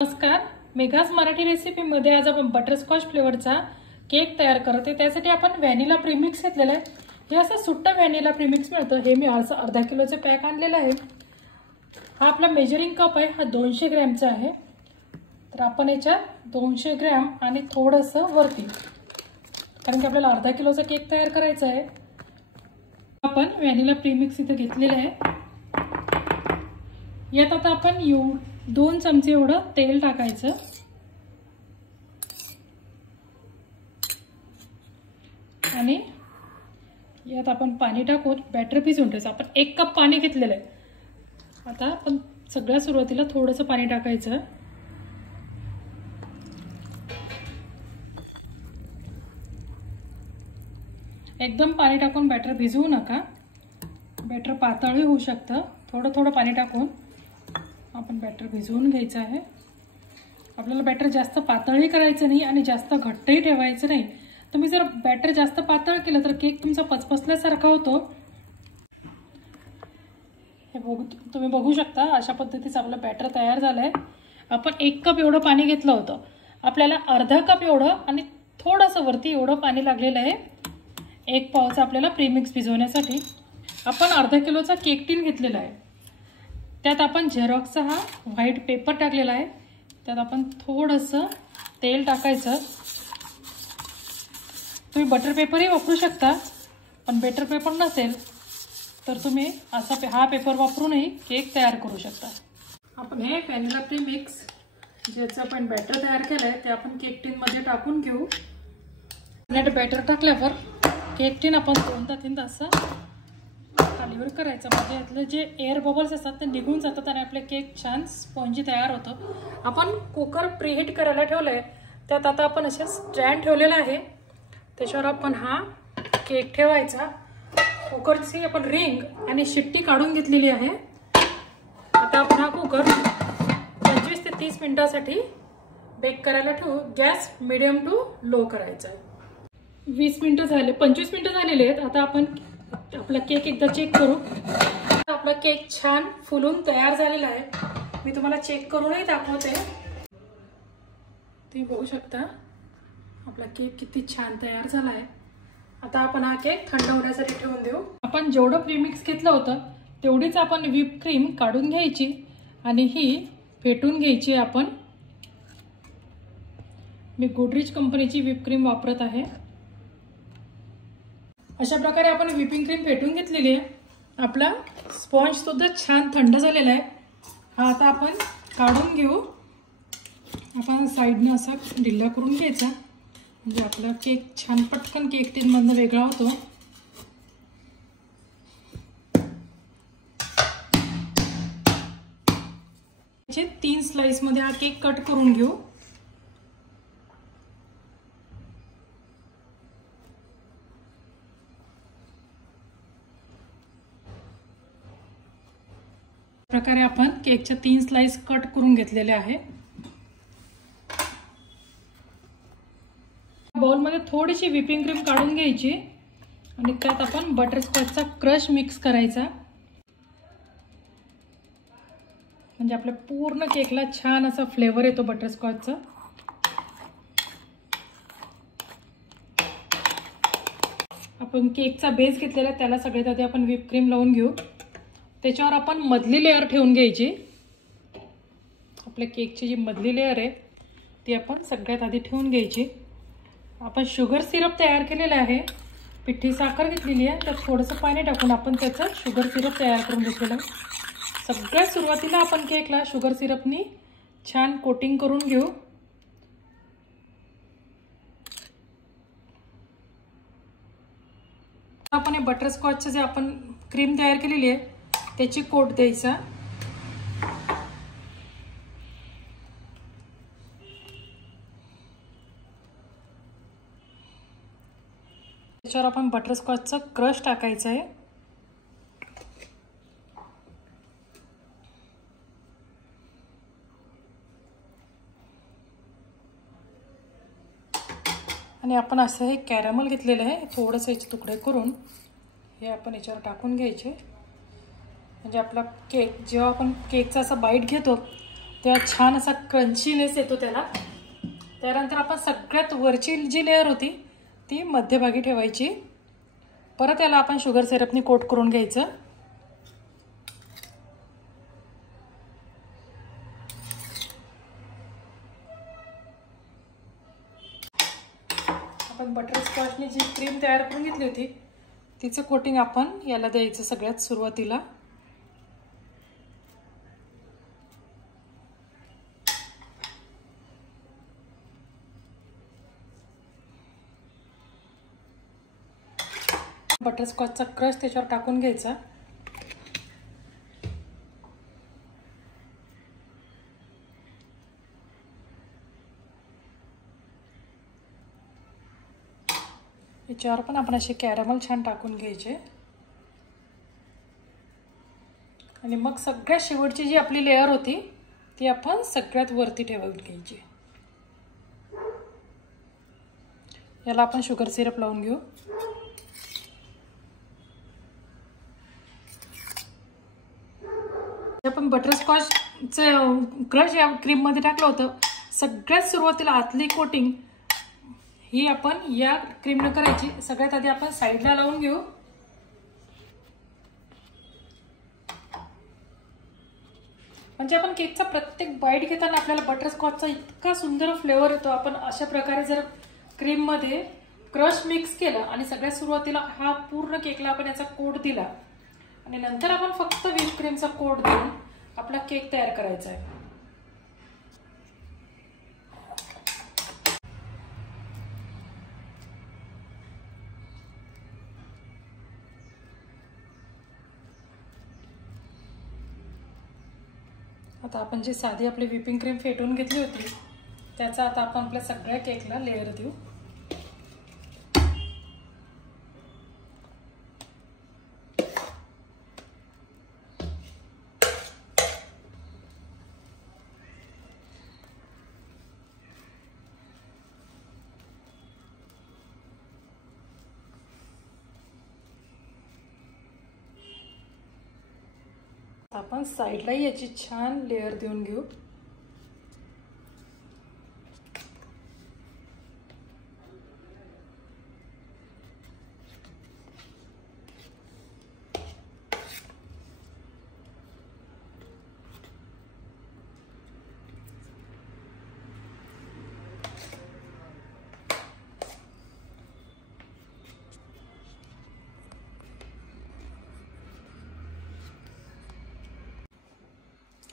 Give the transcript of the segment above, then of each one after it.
नमस्कार, मेघास मराठी रेसिपीमध्ये आज आपण बटरस्कॉच फ्लेवरचा केक तयार करते। त्यासाठी आपण व्हॅनिला प्रीमिक्स घेतलेला आहे। हे असं सुट्टा व्हॅनिला प्रीमिक्स मिळतं। हे मी अर्धा किलोचे पॅक आणलेलं आहे। हा आपला मेजरिंग कप आहे, हा 200 ग्रॅमचा आहे। तर आपण याच्यात 200 ग्रॅम आणि थोडंसं वरती, कारण की आपल्याला अर्धा किलोचा केक तयार करायचा आहे। आपण व्हॅनिला प्रीमिक्स इथे घेतलेलं आहे। यात आता आपण 2 चमचे एवढं तेल टाकायचं आणि यात आपण पाणी टाकून बॅटर भिजवून ठेवायचं। आपण 1 कप पाणी घेतलेलं आहे। आता आपण सगळ्यात सुरुवातीला थोडंसं पाणी टाकायचं। एकदम पाणी टाकून बॅटर भिजवू नका, बॅटर पातळही होऊ शकतं। थोडं थोडं पाणी टाकून आपण बॅटर भिजवून घ्यायचं आहे। आपल्याला बॅटर जास्त पातळही करायचं नाही आणि जास्त घट्टही ठेवायचं नाही। तुम्ही जर बॅटर जास्त पातळ केलं तर केक तुमचा पचपसल्यासारखा होतो। हे तुम्ही बघू शकता, अशा पद्धतीचं आपलं बॅटर तयार झालंय। आपण 1 कप एवढं पाणी घेतलं होतं, आपल्याला अर्धा कप एवढं आणि थोडंसं वरती एवढं पाणी लागलेलं आहे 1 पावचा आपल्याला प्रीमिक्स भिजवण्यासाठी। आपण अर्धा किलोचा केक टीन घेतलेला आहे। त्यात आपण झेरॉक्सचा हा व्हाईट पेपर टाकलेला आहे। त्यात आपण थोडंसं तेल टाकायचं। तुम्ही बटर पेपरही वापरू शकता, पण बटर पेपर नसेल तर तुम्ही असा हा पेपर वापरूनही केक तयार करू शकता। आपण हे व्हॅनिला प्रीमिक्स ज्याचं आपण बॅटर तयार केलंय ते आपण केक टीन मध्ये टाकून घेऊ। नेट बॅटर टाकल्यावर केक टीन आपण 2-3 असं खालीवर करायचं, म्हणजे यातले जे एअर बबल्स असतात ते निघून जातात आणि आपले केक छान स्पॉन्जी तयार होतं। आपण कुकर प्रीहीट करायला ठेवलंय, त्यात आता आपण असे स्टँड ठेवलेला आहे, त्याच्यावर आपण हा केक ठेवायचा। कुकरची आपण रिंग आणि शिट्टी काढून घेतलेली आहे। आता आपण हा कुकर 25 ते 30 मिनिटांसाठी बेक करायला ठेवू। गॅस मीडियम टू लो करायचा आहे। 20 मिनिटं झाले, 25 मिनिटं झालेली आहेत। आता आपण आपला केक एकदा चेक करू। आपला केक छान फुलून तयार झालेला आहे। मी तुम्हाला चेक करूनही दाखवते। तुम्ही बघू शकता आपला केक किती छान तयार झाला आहे। आता आपण हा केक थंड होण्यासाठी ठेवून देऊ। आपण जेवढं प्रीमिक्स घेतलं होतं तेवढीच आपण व्हिप क्रीम काढून घ्यायची आणि ही फेटून घ्यायची। मी गुडरीच कंपनीची व्हिप क्रीम वापरत आहे। अशा प्रकारे आपण व्हिपिंग क्रीम फेटून घेतलेली आहे। आपला स्पॉन्ज सुद्धा छान थंड झालेला आहे। हा आता आपण काढून घेऊ। आपण साईडने असा ढिल्ला करून घ्यायचा, म्हणजे आपला केक छान पटकन केक टीन मधनं वेगळा होतो। याचे 3 स्लाइस मध्ये हा केक कट करून घेऊ। प्रकारे आपण केकच्या 3 स्लाइस कट करून घेतलेले आहे। बाउल मध्ये थोडीशी व्हिपिंग क्रीम काढून घ्यायची आणि त्यात आपण बटरस्कॉचचा क्रश मिक्स करायचा, म्हणजे आपल्या पूर्ण केकला छान असा फ्लेवर येतो बटरस्कॉचचा। आपण केकचा बेस घेतलेला त्याला सगळ्यात आधी आपण व्हिप क्रीम लावून घेऊ। त्याच्यावर आपण मधली लेयर ठेवून घ्यायची। आपल्या केकची जी मधली लेयर आहे ती आपण सगळ्यात आधी ठेवून घ्यायची। आपण शुगर सिरप तयार केलेला आहे, पिठी साखर घेतलेली आहे, त्यात थोडंसं पाणी टाकून आपण त्याचं शुगर सिरप तयार करून घेतलेलं आहे। सगळ्यात सुरुवातीला आपण केकला शुगर सिरपनी छान कोटिंग करून घेऊ। आपण हे बटरस्कॉचचं जे आपण क्रीम तयार केलेली आहे त्याची कोट द्यायचा। त्याच्यावर आपण बटरस्कॉचचा क्रश टाकायचा आहे। आणि आपण असं हे कॅरमल घेतलेलं आहे, थोडंसं याचे तुकडे करून हे आपण याच्यावर टाकून घ्यायचे। म्हणजे आपला केक जेव्हा आपण केकचा असा बाईट घेतो तेव्हा छान असा क्रंचीनेस येतो त्याला. त्यानंतर आपण सगळ्यात वरची जी लेअर होती ती मध्यभागी ठेवायची. परत याला आपण शुगर सिरपनी कोट करून घ्यायचं. आपण बटरस्कॉचनी जी क्रीम तयार करून घेतली होती तिचं कोटिंग आपण याला द्यायचं सगळ्यात सुरुवातीला. बटरस्कॉचचा क्रश त्याच्यावर टाकून घ्यायचा. याच्यावर पण आपण असे कॅरमल छान टाकून घ्यायचे. आणि मग सगळ्यात शेवटची जी आपली लेअर होती ती आपण सगळ्यात वरती ठेवून घ्यायची. याला आपण शुगर सिरप लावून घेऊ. आपण बटरस्कॉचचं क्रश या क्रीममध्ये टाकलं होतं. सगळ्यात सुरुवातीला आतली कोटिंग ही आपण या क्रीमनं करायची. सगळ्यात आधी आपण साईडला लावून घेऊ. म्हणजे आपण केकचा प्रत्येक बाईट घेताना आपल्याला बटरस्कॉचचा इतका सुंदर फ्लेवर येतो. आपण अशा प्रकारे जर क्रीममध्ये क्रश मिक्स केला आणि सगळ्यात सुरुवातीला हा पूर्ण केकला आपण याचा कोट दिला आणि नंतर आपण फक्त व्हिप क्रीमचा कोट देऊन आपला केक तयार करायचा आहे. आता आपण जी साधी आपली व्हिपिंग क्रीम फेटून घेतली होती त्याचा आता आपण आपल्या सगळ्या केकला लेअर देऊ. आपण साईडलाही याची छान लेअर देऊन घेऊ.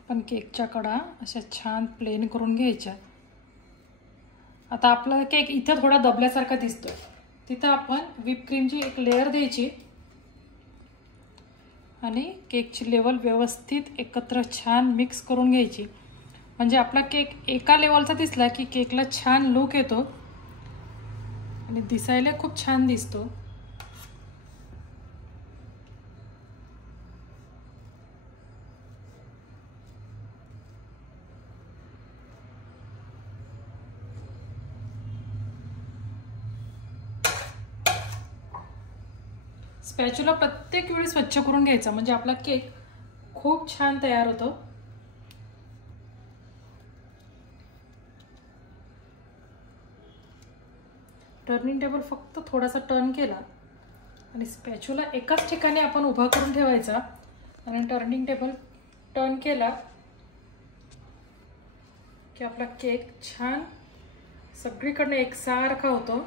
आपण केकच्या कडा अशा छान प्लेन करून घ्यायच्या. आता आपला केक इथं थोडा दबल्यासारखा दिसतोय तिथं आपण व्हिप क्रीमची एक लेअर द्यायची आणि केकची लेवल व्यवस्थित एकत्र छान मिक्स करून घ्यायची. म्हणजे आपला केक एका लेवलचा दिसला की केकला छान लुक येतो आणि दिसायला खूप छान दिसतो. स्पॅच्युला प्रत्येक वेळी स्वच्छ करून घ्यायचा म्हणजे आपला केक खूप छान तयार होतो. टर्निंग टेबल फक्त थोडासा टर्न केला आणि स्पॅच्युला एकाच ठिकाणी आपण उभा करून ठेवायचा आणि टर्निंग टेबल टर्न केला की आपला केक छान सगळीकडे एकसारखा होतो.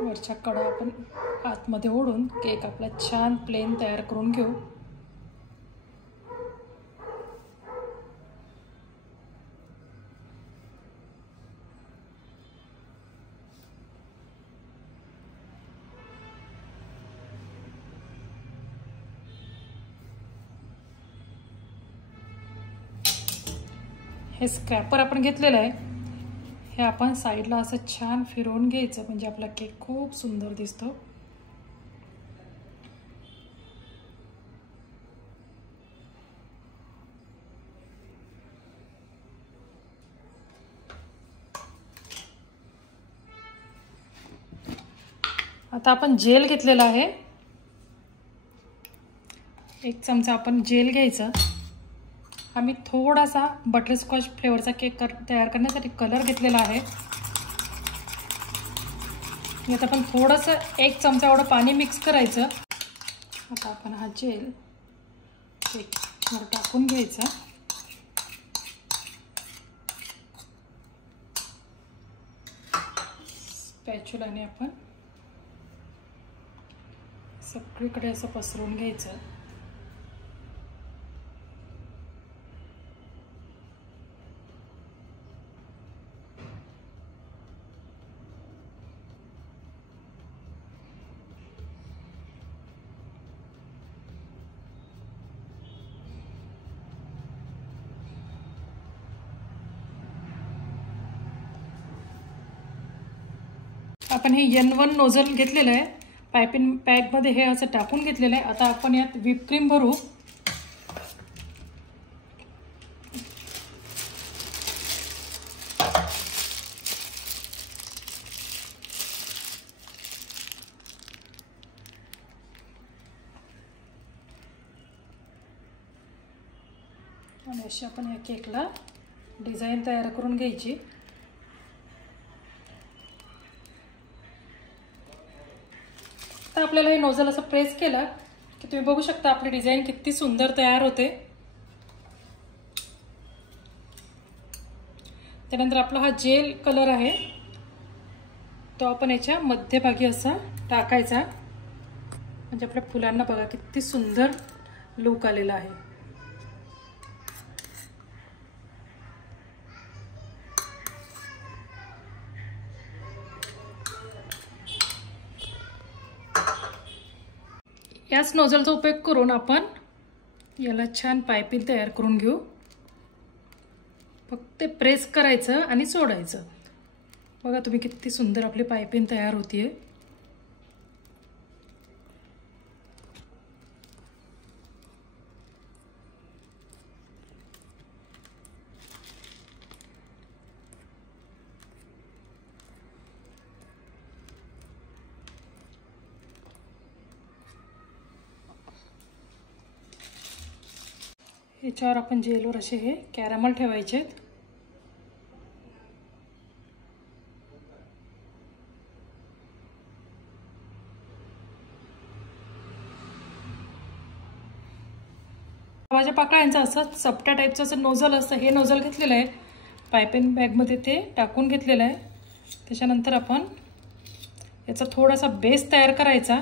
वरच्या कडा आपण आतमध्ये ओढून केक आपला छान प्लेन तयार करून घेऊ. हे स्क्रॅपर आपण घेतलेलं आहे, हे आपण साईडला असं छान फिरवून घ्यायचं, म्हणजे आपला केक खूप सुंदर दिसतो. आता आपण जेल घेतलेला आहे, 1 चमचा आपण जेल घ्यायचा. आम्ही थोडासा बटरस्कॉच फ्लेवरचा केक तयार करण्यासाठी कलर घेतलेला आहे. यात आपण थोडंसं 1 चमचा एवढं पाणी मिक्स करायचं. आता आपण हा जेल केकवर टाकून घ्यायचा. स्पॅच्युलाने आपण सगळीकडे असं पसरवून घ्यायचं. आपण हे N1 नोझल घेतलेलं आहे, पायपिंग पॅकमध्ये हे असं टाकून घेतलेलं आहे. आता आपण यात व्हिप क्रीम भरू. आणि अशी आपण या केकला डिझाईन तयार करून घ्यायची. तर आपल्याला हे नोझल असं प्रेस केलं की तुम्ही बघू शकता आपली डिझाईन किती सुंदर तयार होते. त्यानंतर आपला हा जेल कलर आहे तो आपण याच्या मध्यभागी असा टाकायचा, म्हणजे आपल्या फुलांना बघा किती सुंदर लुक आलेला आहे. याच नोझलचा उपयोग करून आपण याला छान पायपिंग तयार करून घेऊ. फक्त प्रेस करायचं आणि सोडायचं. बघा तुम्ही किती सुंदर आपली पायपिंग तयार होतीये. याच्यावर आपण जेलवर असे हे कॅरमल ठेवायचे. माझ्या पाकळ्यांचं असं चपट्या टाईपचं असं नोझल असतं, हे नोझल घेतलेलं आहे, पायपिंग बॅगमध्ये ते टाकून घेतलेलं आहे. त्याच्यानंतर आपण याचा थोडासा बेस तयार करायचा.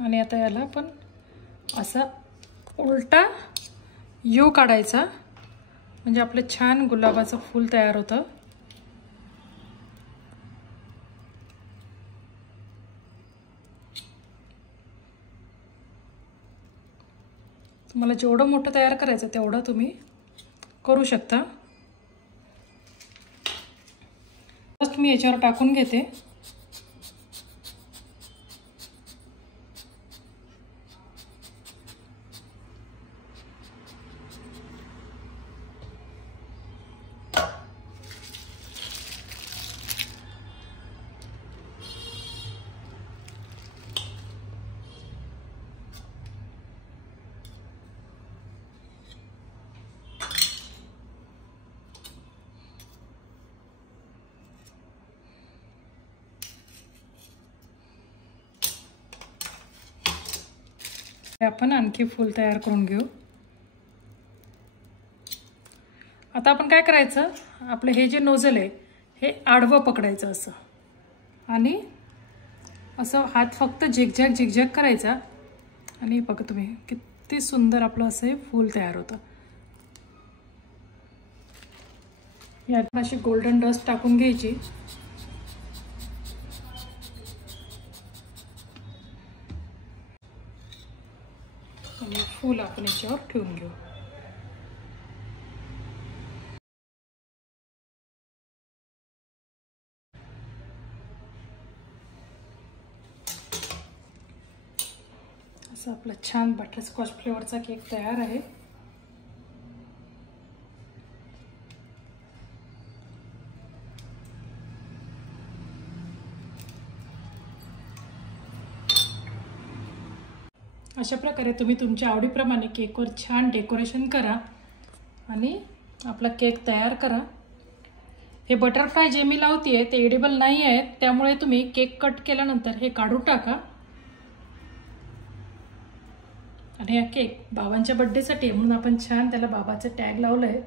आणि आता याला आपण असा उलटा यू काढायचा, म्हणजे आपलं छान गुलाबाचं फूल तयार होतं. तुम्हाला जेवढं मोठं तयार करायचं तेवढं तुम्ही करू शकता. फर्स्ट मी याच्यावर टाकून घेते. आपण आणखी फूल तयार करून घेऊ. आता आपण काय करायचं, आपलं हे जे नोझल आहे हे आडवं पकडायचं असं, आणि असं हात फक्त झिगझॅग झिगझॅग करायचा. आणि बघा तुम्ही किती सुंदर आपलं असं हे फूल तयार होतं. यात अशी गोल्डन डस्ट टाकून घ्यायची. फूल आपण याच्यावर ठेवून घेऊ. असा आपला छान बटरस्कॉच फ्लेवरचा केक तयार आहे. अशा प्रकारे तुम्ही तुमच्या आवडीप्रमाणे केकवर छान डेकोरेशन करा आणि आपला केक तयार करा. हे बटरफ्लाय जे मी लावतेय ते एडिबल नाही आहेत, त्यामुळे तुम्ही केक कट केल्यानंतर हे काढून टाका. आणि हा केक बाबांच्या बर्थडेसाठी म्हणून आपण छान त्याला बाबाचं टॅग लावलंय.